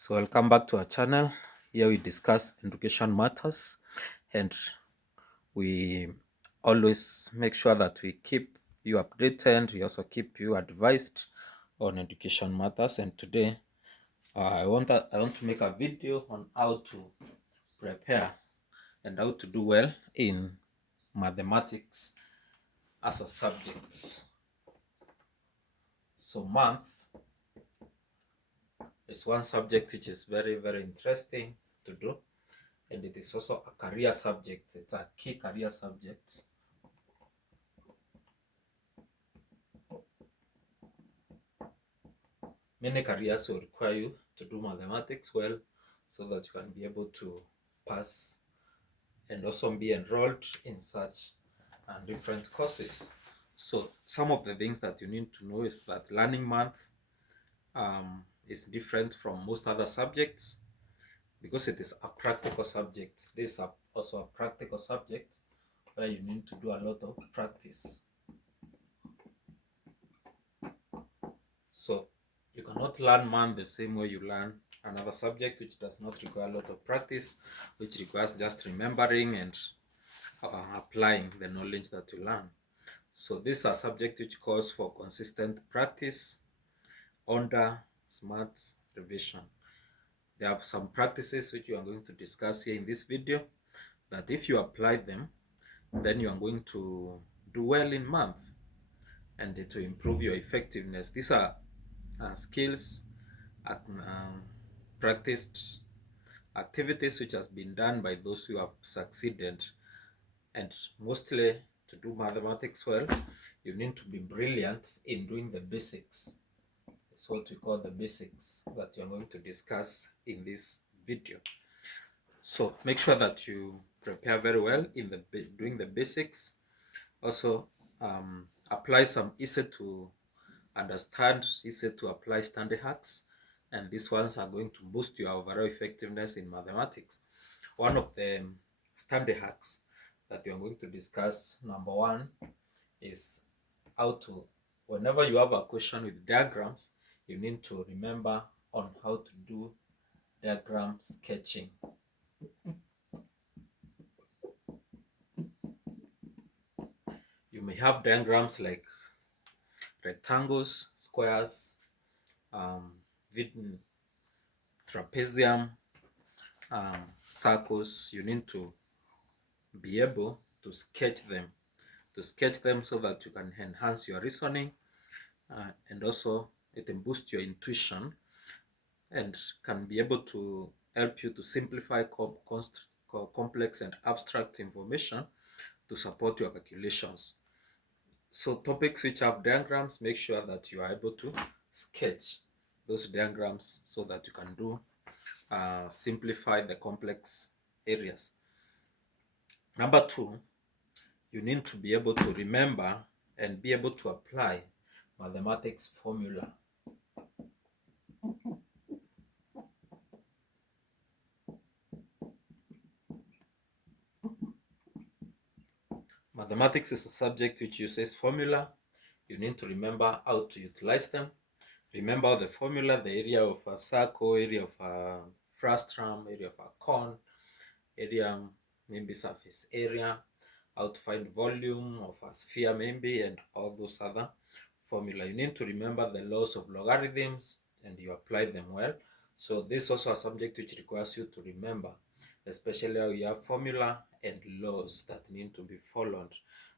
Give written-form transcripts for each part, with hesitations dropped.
So welcome back to our channel. Here we discuss education matters, and we always make sure that we keep you updated. We also keep you advised on education matters. And today I want to make a video on how to prepare and how to do well in mathematics as a subject. So math is one subject which is very interesting to do, and it is also a career subject. It's a key career subject. Many careers will require you to do mathematics well so that you can be able to pass and also be enrolled in such different courses. So some of the things that you need to know is that learning math is different from most other subjects because it is a practical subject. This is also a practical subject where you need to do a lot of practice. So you cannot learn math the same way you learn another subject which does not require a lot of practice, which requires just remembering and applying the knowledge that you learn. So this is a subject which calls for consistent practice under smart revision. There are some practices which we are going to discuss here in this video that if you apply them, then you are going to do well in math and to improve your effectiveness. These are skills, practiced activities which has been done by those who have succeeded. And mostly to do mathematics well, you need to be brilliant in doing the basics. It's what we call the basics that you're going to discuss in this video. So make sure that you prepare very well in doing the basics. Also apply some easy to understand, easy to apply standard hacks, and these ones are going to boost your overall effectiveness in mathematics. One of the standard hacks that we are going to discuss, number one, is how to, whenever you have a question with diagrams, you need to remember on how to do diagram sketching. You may have diagrams like rectangles, squares, trapezium, circles. You need to be able to sketch them so that you can enhance your reasoning, and also it can boost your intuition and can be able to help you to simplify complex and abstract information to support your calculations. So topics which have diagrams, make sure that you are able to sketch those diagrams so that you can do simplify the complex areas. Number two, you need to be able to remember and be able to apply mathematics formula. Mathematics is a subject which uses formula. You need to remember how to utilize them. Remember the formula, the area of a circle, area of a frustrum, area of a cone, area, maybe surface area, how to find volume of a sphere maybe, and all those other formula. You need to remember the laws of logarithms and you apply them well. So this is also a subject which requires you to remember, especially how you have formula and laws that need to be followed.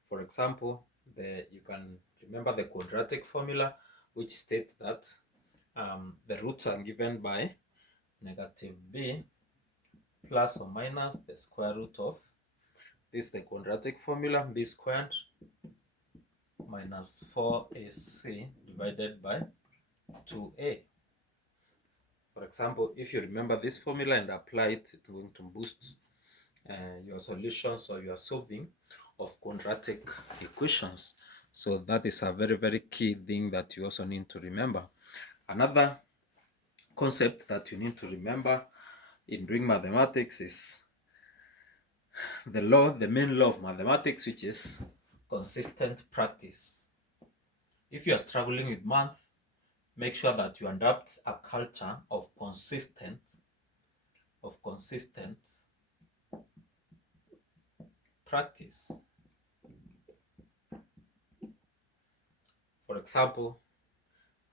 For example, you can remember the quadratic formula, which states that the roots are given by negative b plus or minus the square root of this, the quadratic formula, b squared minus 4ac divided by 2a. For example, if you remember this formula and apply it, it's going to boost your solutions or your solving of quadratic equations. So that is a very key thing that you also need to remember. Another concept that you need to remember in doing mathematics is the main law of mathematics, which is consistent practice. If you are struggling with math, make sure that you adopt a culture of consistent practice. For example,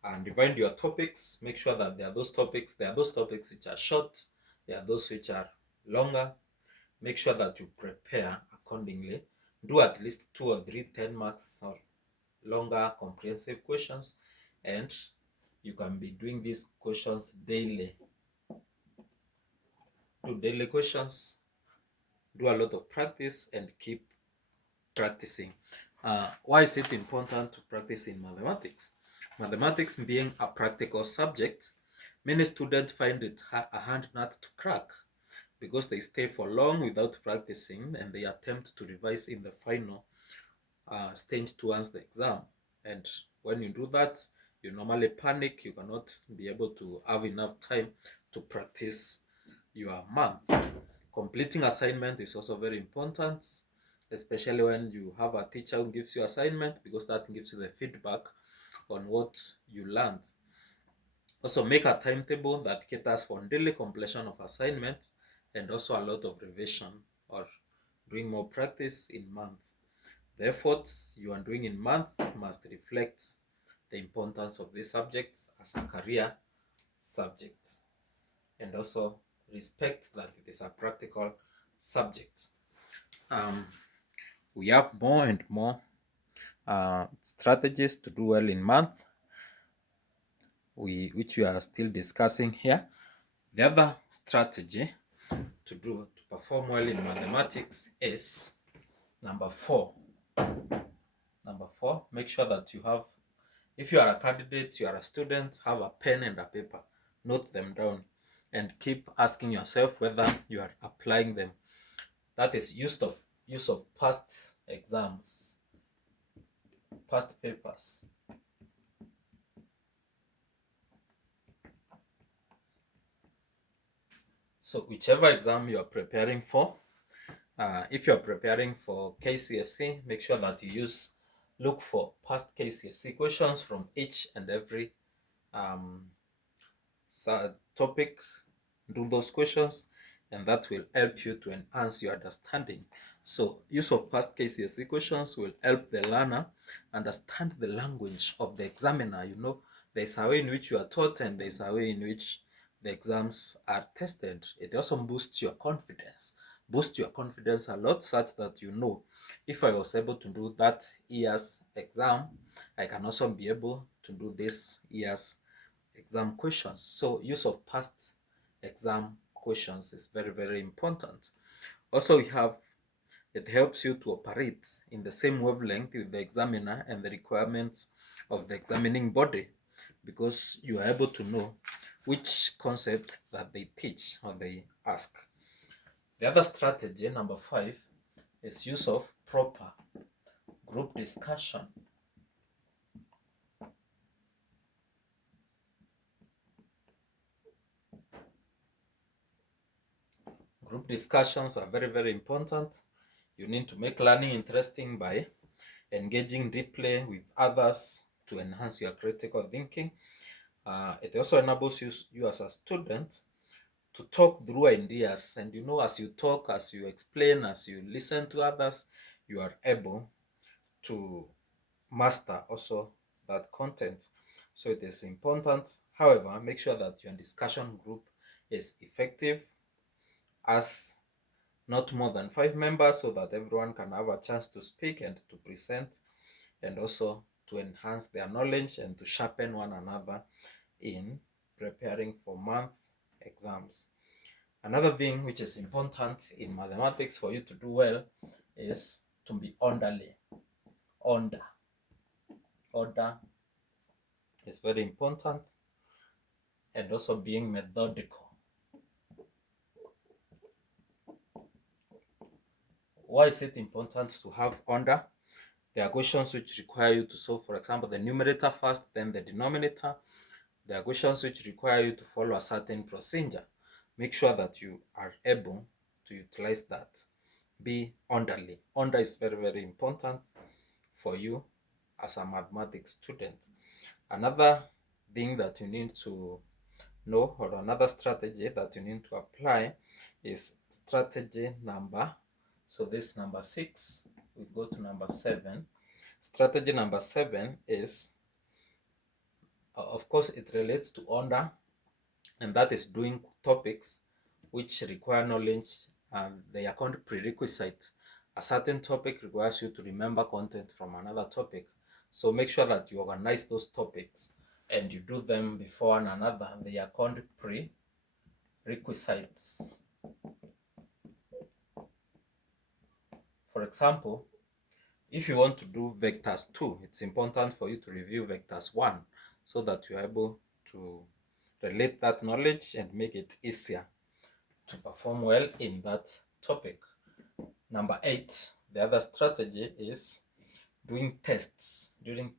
and divide your topics. Make sure that there are those topics which are short, there are those which are longer. Make sure that you prepare accordingly. Do at least 2 or 3 10 marks or longer comprehensive questions, and you can be doing these questions daily. Do daily questions, do a lot of practice, and keep practicing. Why is it important to practice in mathematics? Mathematics being a practical subject, many students find it a hard nut to crack because they stay for long without practicing and they attempt to revise in the final stage towards the exam. And when you do that, you normally panic. You cannot be able to have enough time to practice your math. Completing assignment is also very important, especially when you have a teacher who gives you assignment, because that gives you the feedback on what you learned. Also, make a timetable that caters for daily completion of assignments and also a lot of revision or doing more practice in month. The efforts you are doing in math must reflect the importance of this subject as a career subject, and also respect that it is a practical subject. We have more and more strategies to do well in math, which we are still discussing here. The other strategy to perform well in mathematics is number 4. Number 4, make sure that you have, if you are a candidate, you are a student, have a pen and a paper, note them down, and keep asking yourself whether you are applying them. That is use of past exams, past papers. So whichever exam you are preparing for, if you are preparing for KCSE, make sure that you look for past KCSE questions from each and every topic. Do those questions, and that will help you to enhance your understanding. So use of past KCSE questions will help the learner understand the language of the examiner. There's a way in which you are taught and there's a way in which the exams are tested. It also boosts your confidence. Boost your confidence a lot, such that if I was able to do that year's exam, I can also be able to do this year's exam questions. So use of past exam questions is very, very important. Also, it helps you to operate in the same wavelength with the examiner and the requirements of the examining body, because you are able to know which concept that they teach or they ask. The other strategy, number 5, is use of proper group discussion. Group discussions are very, very important. You need to make learning interesting by engaging deeply with others to enhance your critical thinking. It also enables you as a student to talk through ideas, and as you talk, as you explain, as you listen to others, you are able to master also that content. So it is important. However, make sure that your discussion group is effective, as not more than 5 members, so that everyone can have a chance to speak and to present, and also to enhance their knowledge and to sharpen one another in preparing for math exams. Another thing which is important in mathematics for you to do well is to be orderly. Order is very important, and also being methodical. Why is it important to have order? There are questions which require you to solve, for example, the numerator first, then the denominator. There are questions which require you to follow a certain procedure. Make sure that you are able to utilize that. Be orderly. Order is very, very important for you as a mathematics student. Another thing that you need to know, or another strategy that you need to apply, is strategy number. So this number 6, we go to number 7. Strategy number 7 is, of course, it relates to honor, and that is doing topics which require knowledge and they are called prerequisites. A certain topic requires you to remember content from another topic. So make sure that you organize those topics and you do them before one another. They are called prerequisites. For example, if you want to do vectors 2, it's important for you to review vectors 1 so that you're able to relate that knowledge and make it easier to perform well in that topic. Number 8, the other strategy is doing tests, doing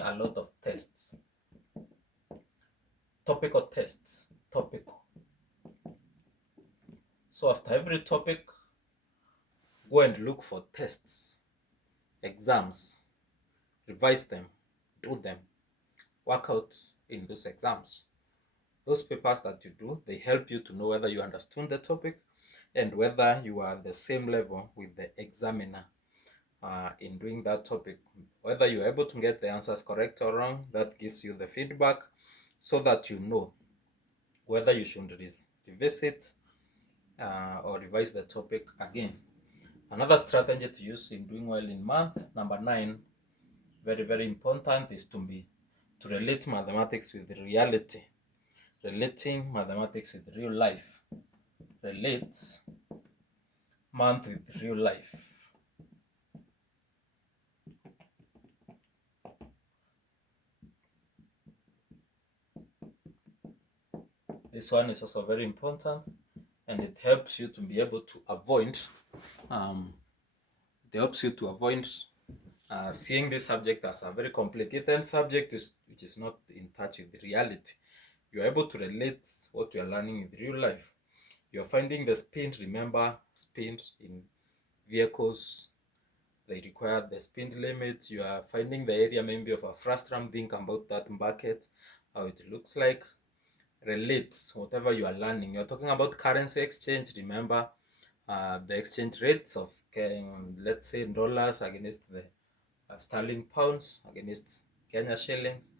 a lot of tests. Topical tests, topical. So after every topic, go and look for tests, exams, revise them, do them, work out in those exams. Those papers that you do, they help you to know whether you understood the topic and whether you are at the same level with the examiner in doing that topic. Whether you're able to get the answers correct or wrong, that gives you the feedback so that you know whether you should revisit or revise the topic again. Another strategy to use in doing well in math, number 9, very, very important, is to relate mathematics with reality. Relating mathematics with real life. Relate math with real life. This one is also very important, and it helps you to be able to avoid seeing this subject as a very complicated subject which is not in touch with the reality. You're able to relate what you're learning in real life. You're finding the speed. Remember, speed in vehicles, they require the speed limit. You are finding the area maybe of a frustrum. Think about that bucket, how it looks like. Relate whatever you are learning. You're talking about currency exchange. Remember the exchange rates of, let's say, dollars against the sterling pounds, against Kenya shillings,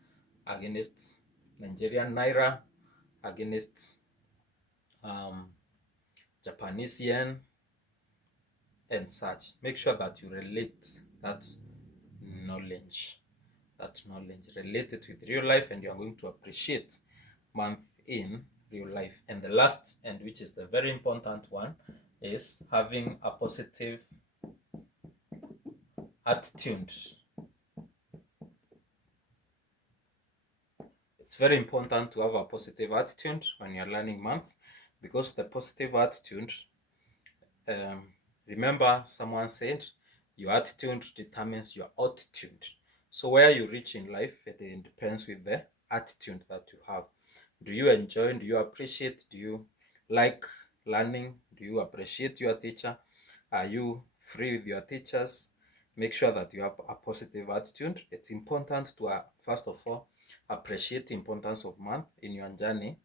against Nigerian naira, against Japanese yen, and such. Make sure that you relate that knowledge, relate it with real life, and you are going to appreciate math in real life. And the last, and which is the very important one, is having a positive attitude. It's very important to have a positive attitude when you're learning math, because the positive attitude, remember someone said, your attitude determines your altitude. So where you reach in life, it depends with the attitude that you have. Do you enjoy? Do you appreciate? Do you like learning? Do you appreciate your teacher? Are you free with your teachers? Make sure that you have a positive attitude. It's important to, first of all, appreciate the importance of math in your journey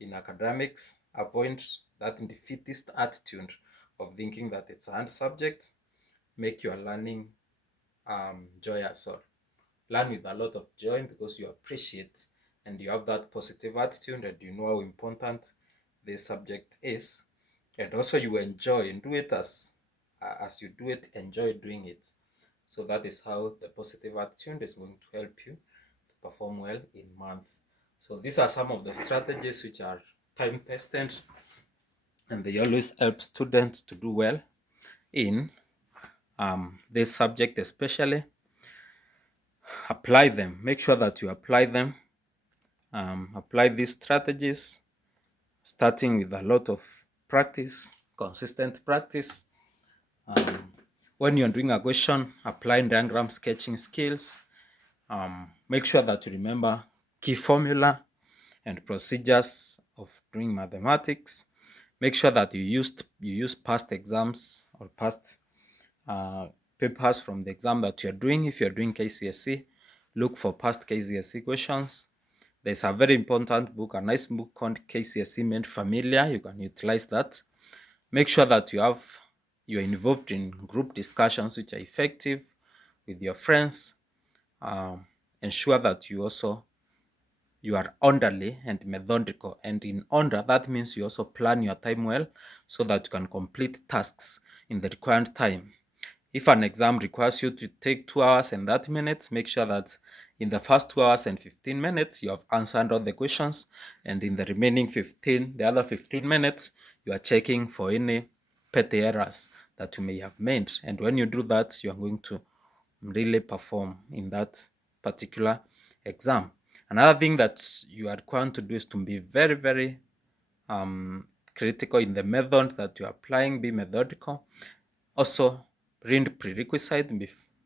in academics. Avoid that defeatist attitude of thinking that it's a hard subject. Make your learning joyous, or learn with a lot of joy, because you appreciate and you have that positive attitude and you know how important this subject is, and also you enjoy and do it as you do it, enjoy doing it. So that is how the positive attitude is going to help you to perform well in math. So these are some of the strategies which are time tested, and they always help students to do well in this subject. Especially apply them. Make sure that you apply them. Apply these strategies, starting with a lot of practice, consistent practice. When you're doing a question, applying diagram sketching skills. Make sure that you remember key formula and procedures of doing mathematics. Make sure that you use past exams or past papers from the exam that you're doing. If you're doing KCSE, look for past KCSE questions. There's a very important book, a nice book called KCSE Made Familiar. You can utilize that. Make sure that you're involved in group discussions which are effective with your friends. Ensure that you are orderly and methodical. And in order, that means you also plan your time well so that you can complete tasks in the required time. If an exam requires you to take 2 hours and 30 minutes, make sure that in the first 2 hours and 15 minutes, you have answered all the questions. And in the remaining the other 15 minutes, you are checking for any petty errors that you may have made. And when you do that, you are going to really perform in that particular exam. Another thing that you are required to do is to be very, very critical in the method that you are applying. Be methodical. Also, read prerequisite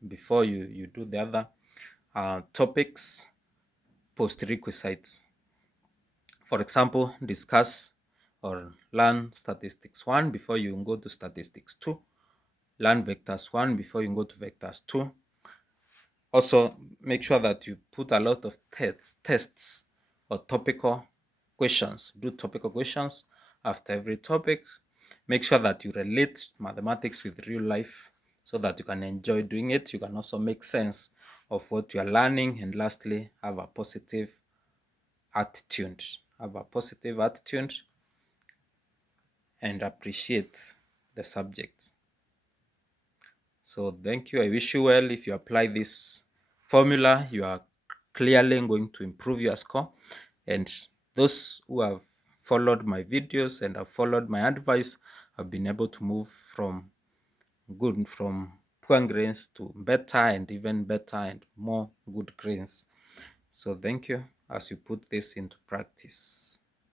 before you do the other topics, post-requisites. For example, discuss or learn statistics 1 before you go to statistics 2. Learn vectors 1 before you go to vectors 2. Also, make sure that you put a lot of tests or topical questions. Do topical questions after every topic. Make sure that you relate mathematics with real life so that you can enjoy doing it. You can also make sense of what you are learning. And lastly, have a positive attitude. Have a positive attitude and appreciate the subject. So thank you. I wish you well. If you apply this formula, you are clearly going to improve your score. And those who have followed my videos and have followed my advice have been able to move from poor grades to better and even better and more good grades. So thank you as you put this into practice.